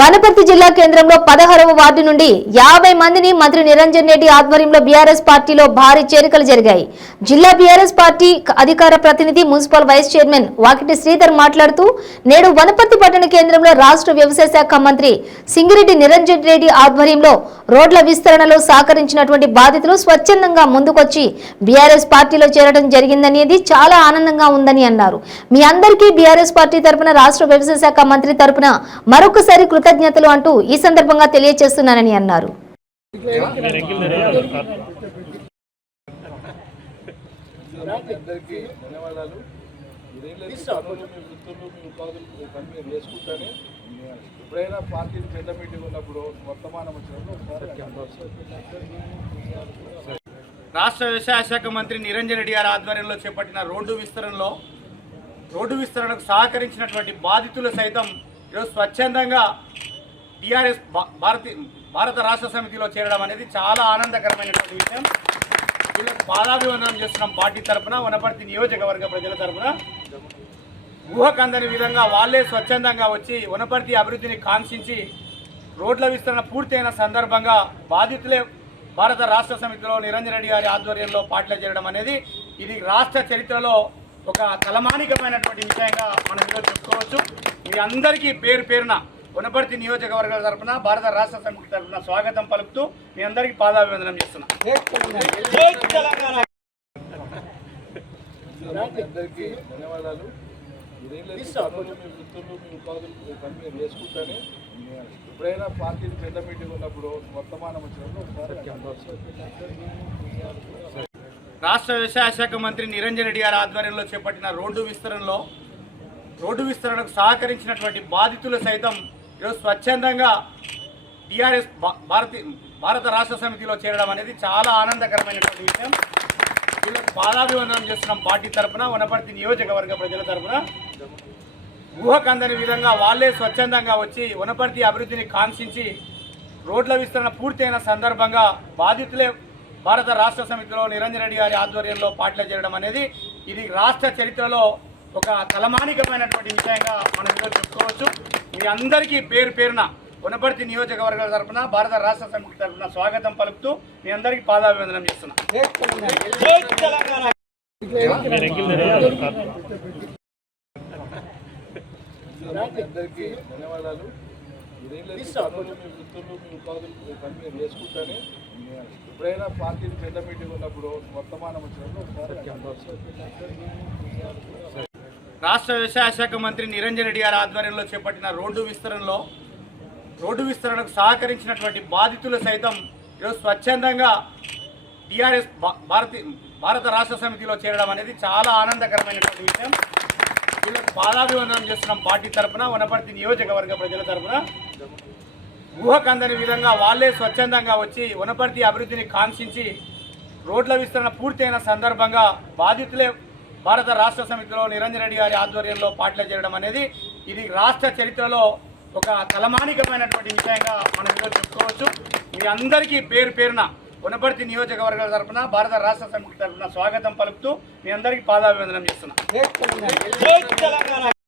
వనపర్తి జిల్లా కేంద్రంలో పదహారవ వార్డు నుండి యాభై మందిని మంత్రి నిరంజన్ రెడ్డి ఆధ్వర్యంలో బీఆర్ఎస్ పార్టీలో భారీ చేరికలు జరిగాయి. జిల్లా బీఆర్ఎస్ పార్టీ అధికార ప్రతినిధి municipal vice chairman Vakiti Sridhar మాట్లాడుతూ నేడు వనపర్తి పట్టణ కేంద్రంలో రాష్ట్ర వ్యవసాయ శాఖ మంత్రి సింగిరెడ్డి నిరంజన్ రెడ్డి ఆధ్వర్యంలో రోడ్ల విస్తరణలో సహకరించినటువంటి బాధితులు స్వచ్ఛందంగా ముందుకొచ్చి బీఆర్ఎస్ పార్టీలో చేరడం జరిగిందనేది చాలా ఆనందంగా ఉందని అన్నారు. మీ అందరికీ బీఆర్ఎస్ పార్టీ తరపున రాష్ట్ర వ్యవసాయ శాఖ మంత్రి తరపున మరొకసారి కృతజ్ఞతలు అంటూ ఈ సందర్భంగా తెలియజేస్తున్నానని అన్నారు. ఎప్పుడైనా పార్టీలు పెద్ద మీటింగ్ ఉన్నప్పుడు వర్తమానం వచ్చినప్పుడు రాష్ట్ర వ్యవసాయ శాఖ మంత్రి నిరంజన్ రెడ్డి గారి ఆధ్వర్యంలో చేపట్టిన రోడ్డు విస్తరణలో రోడ్డు విస్తరణకు సహకరించినటువంటి బాధితులు సైతం ఈరోజు స్వచ్ఛందంగా టీఆర్ఎస్ భారతీ భారత రాష్ట్ర సమితిలో చేరడం అనేది చాలా ఆనందకరమైనటువంటి విషయం. వీళ్ళకి పాదాభివందనం చేస్తున్నాం పార్టీ తరఫున వనపర్తి నియోజకవర్గ ప్రజల తరపున. ఊహకందని విధంగా వాళ్ళే స్వచ్ఛందంగా వచ్చి వనపర్తి అభివృద్ధిని కాంక్షించి రోడ్ల విస్తరణ పూర్తయిన సందర్భంగా బాధితులే భారత రాష్ట్ర సమితిలో నిరంజన్ రెడ్డి గారి ఆధ్వర్యంలో పార్టీలో చేరడం అనేది ఇది రాష్ట్ర చరిత్రలో ఒక తలమానికమైనటువంటి విషయంగా మనం ఈరోజు చెప్పుకోవచ్చు. మీ అందరికీ పేరు పేరున వనపర్తి నియోజకవర్గాల తరపున భారత రాష్ట్ర సమితి తరపున స్వాగతం పలుకుతూ మీ అందరికీ పాదాభివందనం చేస్తున్నా. అందరికీ ధన్యవాదాలు. ఎప్పుడైనా పార్టీలు పెద్ద మీటింగ్ ఉన్నప్పుడు వర్తమానం వచ్చినప్పుడు ఒకసారి రాష్ట్ర వ్యవసాయ శాఖ మంత్రి నిరంజన్ రెడ్డి గారి ఆధ్వర్యంలో చేపట్టిన రోడ్డు విస్తరణలో రోడ్డు విస్తరణకు సహకరించినటువంటి బాధితులు సైతం ఈరోజు స్వచ్ఛందంగా టీఆర్ఎస్ భారతీ భారత రాష్ట్ర సమితిలో చేరడం అనేది చాలా ఆనందకరమైనటువంటి విషయం. వీళ్ళకు పాదాభివందనం చేస్తున్నాం పార్టీ తరఫున వనపర్తి నియోజకవర్గ ప్రజల తరఫున ఊహకందని విధంగా వాళ్ళే స్వచ్ఛందంగా వచ్చి వనపర్తి అభివృద్ధిని కాంక్షించి రోడ్ల విస్తరణ పూర్తయిన సందర్భంగా బాధితులే భారత రాష్ట్ర సమితిలో నిరంజన్ రెడ్డి గారి ఆధ్వర్యంలో పాటలు చేరడం అనేది ఇది రాష్ట్ర చరిత్రలో ఒక తలమానికమైనటువంటి విషయంగా మనం ఈరోజు చెప్పుకోవచ్చు. మీ అందరికీ పేరు పేరున వనపర్తి నియోజకవర్గాల తరపున భారత రాష్ట్ర సమితి తరపున స్వాగతం పలుకుతూ మీ అందరికీ పాదాభివందనం చేస్తున్నా. అందరికీ ధన్యవాదాలు. ఇదేం లేదు మీ వృత్తులు మీ ఉపాధులు పని మీరు చేసుకుంటానే ఎప్పుడైనా పార్టీలు పెద్ద మీటింగ్ ఉన్నప్పుడు వర్తమానం వచ్చినప్పుడు రాష్ట్ర వ్యవసాయ శాఖ మంత్రి నిరంజన్ రెడ్డి గారి ఆధ్వర్యంలో చేపట్టిన రోడ్డు విస్తరణలో రోడ్డు విస్తరణకు సహకరించినటువంటి బాధితులు సైతం ఈరోజు స్వచ్ఛందంగా టీఆర్ఎస్ భారతీ భారత రాష్ట్ర సమితిలో చేరడం అనేది చాలా ఆనందకరమైనటువంటి విషయం. వీళ్ళకి పాదాభివందనం చేస్తున్నాం పార్టీ తరపున వనపర్తి నియోజకవర్గ ప్రజల తరపున. ఊహకందని విధంగా వాళ్ళే స్వచ్ఛందంగా వచ్చి వనపర్తి అభివృద్ధిని కాంక్షించి రోడ్ల విస్తరణ పూర్తయిన సందర్భంగా బాధితులే భారత రాష్ట్ర సమితిలో నిరంజన్ రెడ్డి గారి ఆధ్వర్యంలో పాటలు చేరడం అనేది ఇది రాష్ట్ర చరిత్రలో ఒక తలమానికమైనటువంటి విషయంగా మనం ఈరోజు చెప్పుకోవచ్చు. మీ అందరికీ పేరు పేరున వనపర్తి నియోజకవర్గాల తరపున భారత రాష్ట్ర సమితి తరపున స్వాగతం పలుకుతూ మీ అందరికీ పాదాభివందనం చేస్తున్నా.